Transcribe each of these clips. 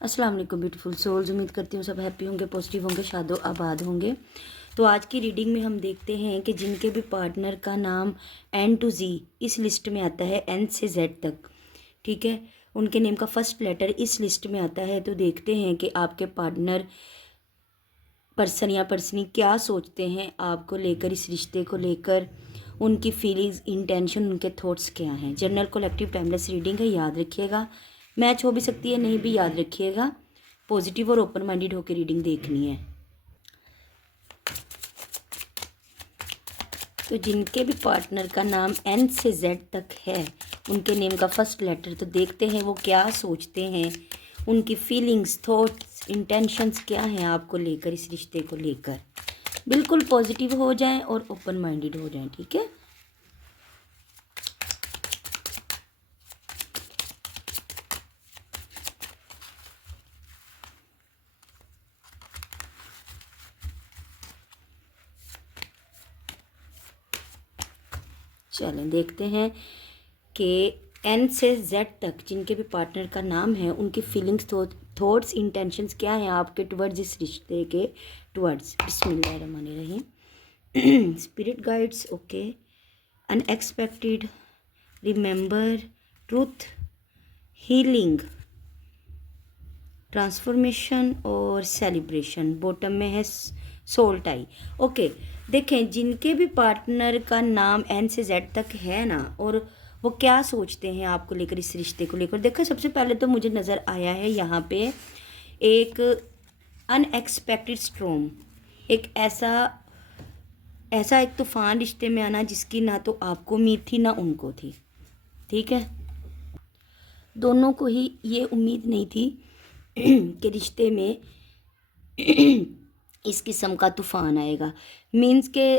अस्सलाम वालेकुम beautiful souls. उम्मीद करती हूँ सब हैप्पी होंगे, पॉजिटिव होंगे, शादो आबाद होंगे। तो आज की रीडिंग में हम देखते हैं कि जिनके भी पार्टनर का नाम एन टू जी इस लिस्ट में आता है, एन से जेड तक, ठीक है, उनके नेम का फर्स्ट लेटर इस लिस्ट में आता है, तो देखते हैं कि आपके पार्टनर पर्सन या पर्सनी क्या सोचते हैं आपको लेकर, इस रिश्ते को लेकर, उनकी फीलिंग्स, इंटेंशन, उनके थॉट्स क्या हैं। जनरल कलेक्टिव टाइमलेस रीडिंग है, याद रखिएगा। मैच हो भी सकती है, नहीं भी, याद रखिएगा। पॉजिटिव और ओपन माइंडेड होकर रीडिंग देखनी है। तो जिनके भी पार्टनर का नाम एन से जेड तक है, उनके नेम का फर्स्ट लेटर, तो देखते हैं वो क्या सोचते हैं, उनकी फीलिंग्स, थॉट्स, इंटेंशंस क्या हैं आपको लेकर, इस रिश्ते को लेकर। बिल्कुल पॉजिटिव हो जाएं और ओपन माइंडेड हो जाएं, ठीक है। चलें देखते हैं कि एन से जेड तक जिनके भी पार्टनर का नाम है, उनकी फीलिंग्स, थॉट्स, इंटेंशंस क्या हैं आपके टुवर्ड्स, इस रिश्ते के टुवर्ड्स। बिस्मिल्लाहिर्रहमानिर्रहीम। Spirit guides, okay. Unexpected, remember, truth, healing, transformation और सेलिब्रेशन। बॉटम में है सोल टाई। ओके, देखें जिनके भी पार्टनर का नाम एन से जेड तक है ना, और वो क्या सोचते हैं आपको लेकर, इस रिश्ते को लेकर। देखो सबसे पहले तो मुझे नज़र आया है यहाँ पे एक अनएक्सपेक्टेड स्ट्रॉम, एक ऐसा एक तूफान रिश्ते में आना जिसकी ना तो आपको उम्मीद थी ना उनको थी, ठीक है। दोनों को ही ये उम्मीद नहीं थी कि रिश्ते में इस किस्म का तूफान आएगा। मीन्स के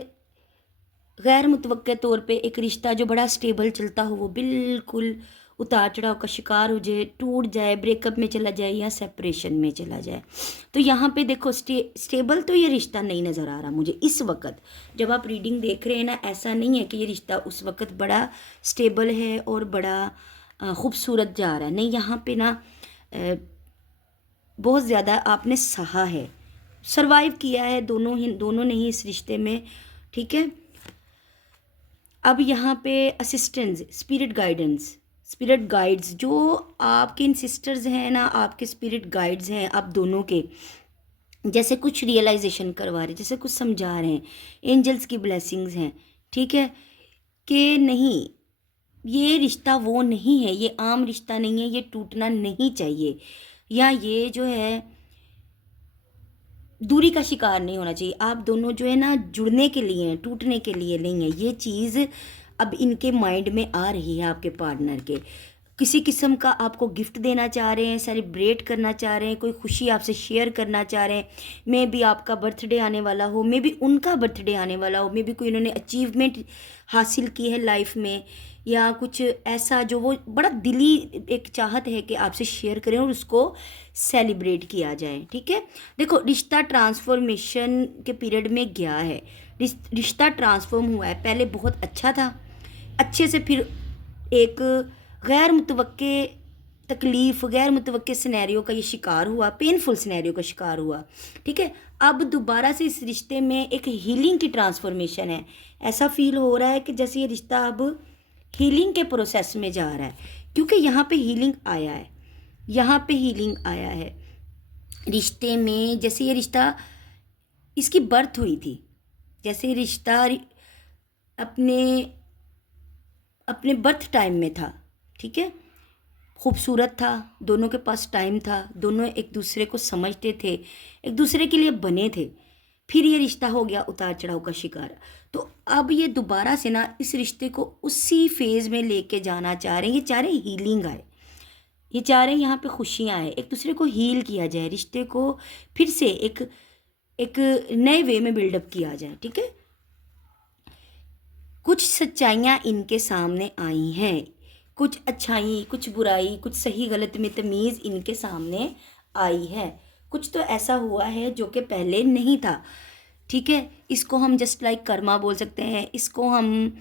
गैर मुतवक्के तौर पे एक रिश्ता जो बड़ा स्टेबल चलता हो, वो बिल्कुल उतार चढ़ाव का शिकार हो जाए, टूट जाए, ब्रेकअप में चला जाए या सेपरेशन में चला जाए। तो यहाँ पे देखो स्टेबल तो ये रिश्ता नहीं नज़र आ रहा मुझे इस वक्त। जब आप रीडिंग देख रहे हैं ना, ऐसा नहीं है कि ये रिश्ता उस वक्त बड़ा स्टेबल है और बड़ा खूबसूरत जा रहा है, नहीं। यहाँ पे ना बहुत ज़्यादा आपने सहा है, सरवाइव किया है, दोनों ने ही इस रिश्ते में, ठीक है। अब यहाँ पे assistance, spirit guidance, spirit guides जो आपके इन सिस्टर्स हैं ना, आपके स्पिरिट गाइड्स हैं आप दोनों के, जैसे कुछ रियलाइजेशन करवा रहे, जैसे कुछ समझा रहे हैं, एंजल्स की ब्लेसिंग्स हैं, ठीक है, कि नहीं ये रिश्ता वो नहीं है, ये आम रिश्ता नहीं है, ये टूटना नहीं चाहिए, या ये जो है दूरी का शिकार नहीं होना चाहिए। आप दोनों जो है ना जुड़ने के लिए हैं, टूटने के लिए नहीं है। ये चीज़ अब इनके माइंड में आ रही है आपके पार्टनर के। किसी किस्म का आपको गिफ्ट देना चाह रहे हैं, सेलिब्रेट करना चाह रहे हैं, कोई खुशी आपसे शेयर करना चाह रहे हैं। मे बी आपका बर्थडे आने वाला हो, मे बी उनका बर्थडे आने वाला हो, मे बी कोई इन्होंने अचीवमेंट हासिल की है लाइफ में, या कुछ ऐसा जो वो बड़ा दिली एक चाहत है कि आपसे शेयर करें और उसको सेलिब्रेट किया जाए, ठीक है। देखो रिश्ता ट्रांसफॉर्मेशन के पीरियड में गया है, रिश्ता ट्रांसफॉर्म हुआ है। पहले बहुत अच्छा था, अच्छे से फिर एक गैर मुतवक्के तकलीफ़, गैर मुतवक्के सिनेरियो का ये शिकार हुआ, पेनफुल सिनेरियो का शिकार हुआ, ठीक है। अब दोबारा से इस रिश्ते में एक हीलिंग की ट्रांसफॉर्मेशन है। ऐसा फील हो रहा है कि जैसे ये रिश्ता अब हीलिंग के प्रोसेस में जा रहा है, क्योंकि यहाँ पे हीलिंग आया है, यहाँ पे हीलिंग आया है रिश्ते में। जैसे ये रिश्ता, इसकी बर्थ हुई थी, जैसे ये रिश्ता अपने अपने बर्थ टाइम में था, ठीक है। खूबसूरत था, दोनों के पास टाइम था, दोनों एक दूसरे को समझते थे, एक दूसरे के लिए बने थे। फिर ये रिश्ता हो गया उतार चढ़ाव का शिकार। तो अब ये दोबारा से ना इस रिश्ते को उसी फेज़ में लेके जाना चाह रहे हैं। ये चाह रहे हैं हीलिंग आए, ये चाह रहे हैं यहाँ पे खुशियाँ आए, एक दूसरे को हील किया जाए, रिश्ते को फिर से एक एक नए वे में बिल्डअप किया जाए, ठीक है। कुछ सच्चाइयाँ इनके सामने आई हैं, कुछ अच्छाई, कुछ बुराई, कुछ सही गलत में तमीज़ इनके सामने आई है। कुछ तो ऐसा हुआ है जो कि पहले नहीं था, ठीक है। इसको हम जस्ट लाइक कर्मा बोल सकते हैं, इसको हम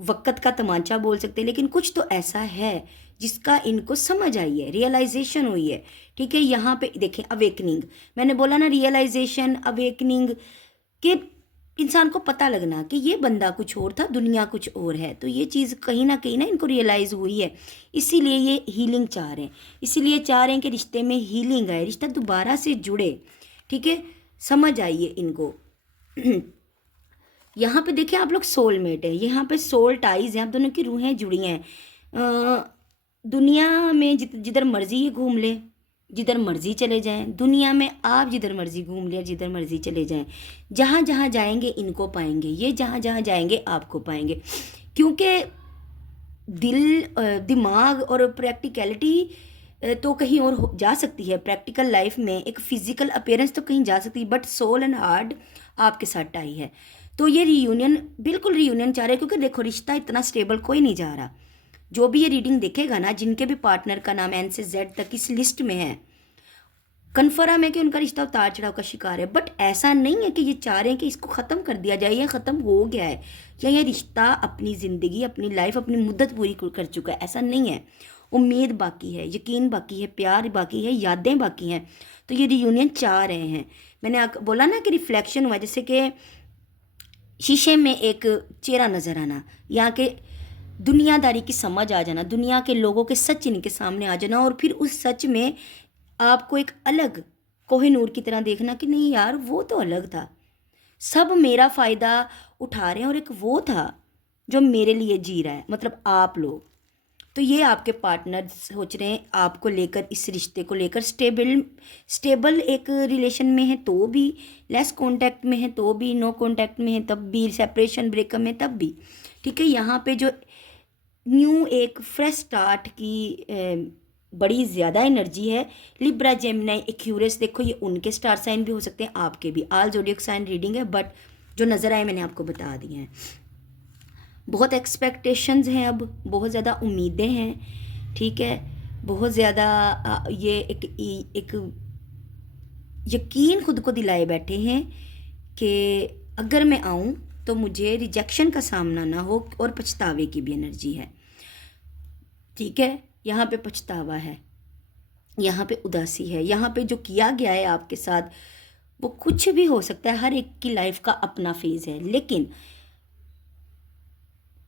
वक़्त का तमाचा बोल सकते हैं, लेकिन कुछ तो ऐसा है जिसका इनको समझ आई है, रियलाइजेशन हुई है। ठीक है, यहाँ पे देखें अवेकनिंग, मैंने बोला ना रियलाइजेशन अवेकनिंग, कि इंसान को पता लगना कि ये बंदा कुछ और था, दुनिया कुछ और है। तो ये चीज़ कहीं ना इनको रियलाइज़ हुई है, इसीलिए ये हीलिंग चाह रहे हैं, इसीलिए चाह रहे हैं कि रिश्ते में हीलिंग आए, रिश्ता दोबारा से जुड़े। ठीक है, समझ आइए इनको। यहाँ पे देखिए आप लोग सोलमेट है, यहाँ पे सोल टाइज है, आप दोनों की रूहें जुड़ी हैं। दुनिया में जिधर मर्जी ये घूम ले, जिधर मर्जी चले जाएं, दुनिया में आप जिधर मर्जी घूम ले, जिधर मर्जी चले जाएं, जहाँ जहाँ जाएंगे इनको पाएंगे, ये जहाँ जहाँ जाएंगे आपको पाएंगे। क्योंकि दिमाग और प्रैक्टिकलिटी तो कहीं और जा सकती है, प्रैक्टिकल लाइफ में एक फिजिकल अपीयरेंस तो कहीं जा सकती है, बट सोल एंड हार्ट आपके साथ टाई है। तो ये रियूनियन, बिल्कुल रियूनियन चाह रहे हैं, क्योंकि देखो रिश्ता इतना स्टेबल कोई नहीं जा रहा। जो भी ये रीडिंग देखेगा ना, जिनके भी पार्टनर का नाम एन से जेड तक इस लिस्ट में है, कन्फर्म है कि उनका रिश्ता उतार चढ़ाव का शिकार है। बट ऐसा नहीं है कि ये चाह रहे हैं कि इसको ख़त्म कर दिया जाए, या ख़त्म हो गया है, या ये रिश्ता अपनी ज़िंदगी, अपनी लाइफ, अपनी मुद्दत पूरी कर चुका है, ऐसा नहीं है। उम्मीद बाकी है, यकीन बाकी है, प्यार बाकी है, यादें बाकी हैं। तो ये रियूनियन चाह रहे हैं। मैंने बोला ना कि रिफ्लेक्शन हुआ, जैसे कि शीशे में एक चेहरा नज़र आना, यहाँ के दुनियादारी की समझ आ जाना, दुनिया के लोगों के सच इनके सामने आ जाना, और फिर उस सच में आपको एक अलग कोहिनूर की तरह देखना कि नहीं यार वो तो अलग था, सब मेरा फ़ायदा उठा रहे हैं, और एक वो था जो मेरे लिए जी रहा है, मतलब आप लोग। तो ये आपके पार्टनर सोच रहे हैं आपको लेकर, इस रिश्ते को लेकर स्टेबल एक रिलेशन में है तो भी, लेस कांटेक्ट में है तो भी, नो कांटेक्ट में है तब भी, सेपरेशन ब्रेकअप में तब भी। ठीक है, यहाँ पे जो न्यू एक फ्रेश स्टार्ट की बड़ी ज़्यादा एनर्जी है। लिब्रा, जेमिनी, एक्यूरियस, देखो ये उनके स्टार साइन भी हो सकते हैं, आपके भी। ऑल ज़ोडिएक साइन रीडिंग है, बट जो नज़र आए मैंने आपको बता दिए हैं। बहुत एक्सपेक्टेशंस हैं, अब बहुत ज़्यादा उम्मीदें हैं। ठीक है, बहुत ज़्यादा ये एक यकीन खुद को दिलाए बैठे हैं कि अगर मैं आऊँ तो मुझे रिजेक्शन का सामना ना हो, और पछतावे की भी एनर्जी है। ठीक है, यहाँ पे पछतावा है, यहाँ पे उदासी है, यहाँ पे जो किया गया है आपके साथ वो कुछ भी हो सकता है, हर एक की लाइफ का अपना फेज़ है, लेकिन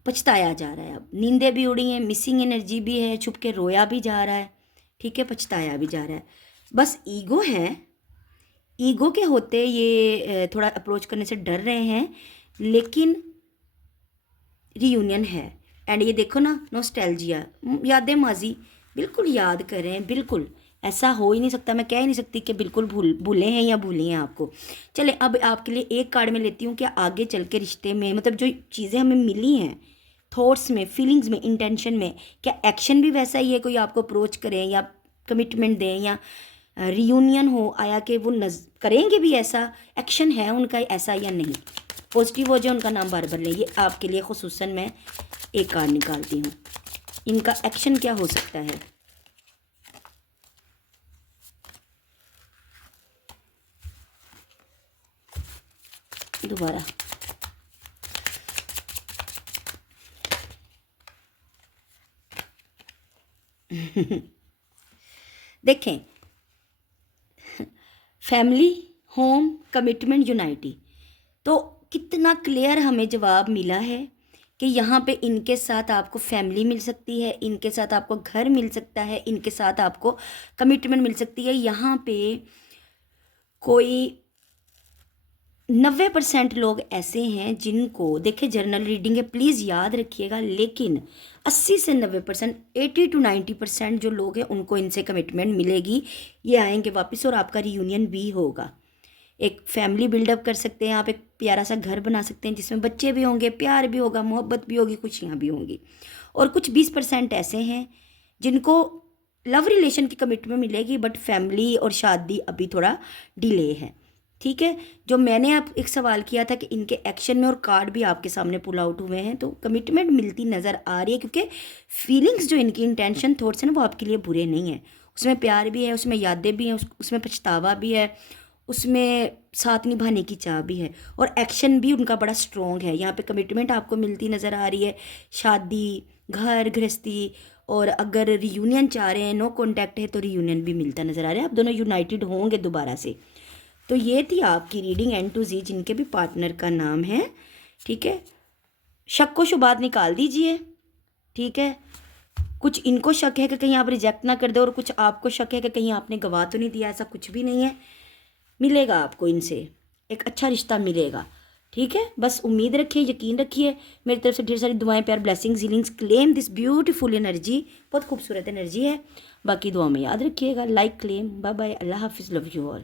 पछताया जा रहा है। अब नींदें भी उड़ी हैं, मिसिंग एनर्जी भी है, छुप के रोया भी जा रहा है। ठीक है, पछताया भी जा रहा है। बस ईगो है, ईगो के होते ये थोड़ा अप्रोच करने से डर रहे हैं, लेकिन रियूनियन है। एंड ये देखो ना, नॉस्टैल्जिया, यादें माजी बिल्कुल याद करें, बिल्कुल ऐसा हो ही नहीं सकता, मैं कह ही नहीं सकती कि बिल्कुल भूले हैं या भूली हैं आपको। चले अब आपके लिए एक कार्ड में लेती हूँ कि आगे चल के रिश्ते में, मतलब जो चीज़ें हमें मिली हैं थॉट्स में, फीलिंग्स में, इंटेंशन में, क्या एक्शन भी वैसा ही है? कोई आपको अप्रोच करें या कमिटमेंट दें या रियूनियन हो आया कि वो करेंगे भी, ऐसा एक्शन है उनका ऐसा या नहीं? पॉजिटिव हो जाए, उनका नाम बार बार लें। ये आपके लिए खुसूसन मैं एक कार्ड निकालती हूँ, इनका एक्शन क्या हो सकता है। दोबारा देखें, फैमिली, होम, कमिटमेंट, यूनाइटी। तो कितना क्लियर हमें जवाब मिला है कि यहाँ पे इनके साथ आपको फैमिली मिल सकती है, इनके साथ आपको घर मिल सकता है, इनके साथ आपको कमिटमेंट मिल सकती है। यहाँ पे कोई 90% लोग ऐसे हैं जिनको, देखिए जर्नल रीडिंग है प्लीज़ याद रखिएगा, लेकिन 80 से 90%, 80 to 90% जो लोग हैं उनको इनसे कमिटमेंट मिलेगी, ये आएंगे वापस और आपका रियूनियन भी होगा। एक फैमिली बिल्डअप कर सकते हैं आप, एक प्यारा सा घर बना सकते हैं जिसमें बच्चे भी होंगे, प्यार भी होगा, मोहब्बत भी होगी, खुशियाँ भी होंगी। और कुछ 20% ऐसे हैं जिनको लव रिलेशन की कमिटमेंट मिलेगी, बट फैमिली और शादी अभी थोड़ा डिले है। ठीक है, जो मैंने आप एक सवाल किया था कि इनके एक्शन में, और कार्ड भी आपके सामने पुल आउट हुए हैं, तो कमिटमेंट मिलती नज़र आ रही है, क्योंकि फीलिंग्स जो इनकी इंटेंशन थॉट्स हैं ना वो आपके लिए बुरे नहीं हैं। उसमें प्यार भी है, उसमें यादें भी हैं, उसमें पछतावा भी है, उसमें साथ निभाने की चाह भी है, और एक्शन भी उनका बड़ा स्ट्रॉन्ग है। यहाँ पे कमिटमेंट आपको मिलती नज़र आ रही है, शादी, घर गृहस्थी, और अगर रियूनियन चाह रहे हैं, नो कॉन्टैक्ट है, तो रियूनियन भी मिलता नज़र आ रहा है। आप दोनों यूनाइटेड होंगे दोबारा से। तो ये थी आपकी रीडिंग एन टू जी, जिनके भी पार्टनर का नाम है, ठीक है। शक व शुबात निकाल दीजिए, ठीक है। कुछ इनको शक है कि कहीं आप रिजेक्ट ना कर दो, और कुछ आपको शक है कि कहीं आपने गवा तो नहीं दिया। ऐसा कुछ भी नहीं है, मिलेगा आपको इनसे, एक अच्छा रिश्ता मिलेगा, ठीक है। बस उम्मीद रखिए, यकीन रखिए। मेरी तरफ से ढेर सारी दुआएं, प्यार, blessings, healings. Claim this beautiful energy, बहुत खूबसूरत एनर्जी है। बाकी दुआ में याद रखिएगा। Like, claim. बाय बाय, अल्लाह हाफिज़, लव यू ऑल।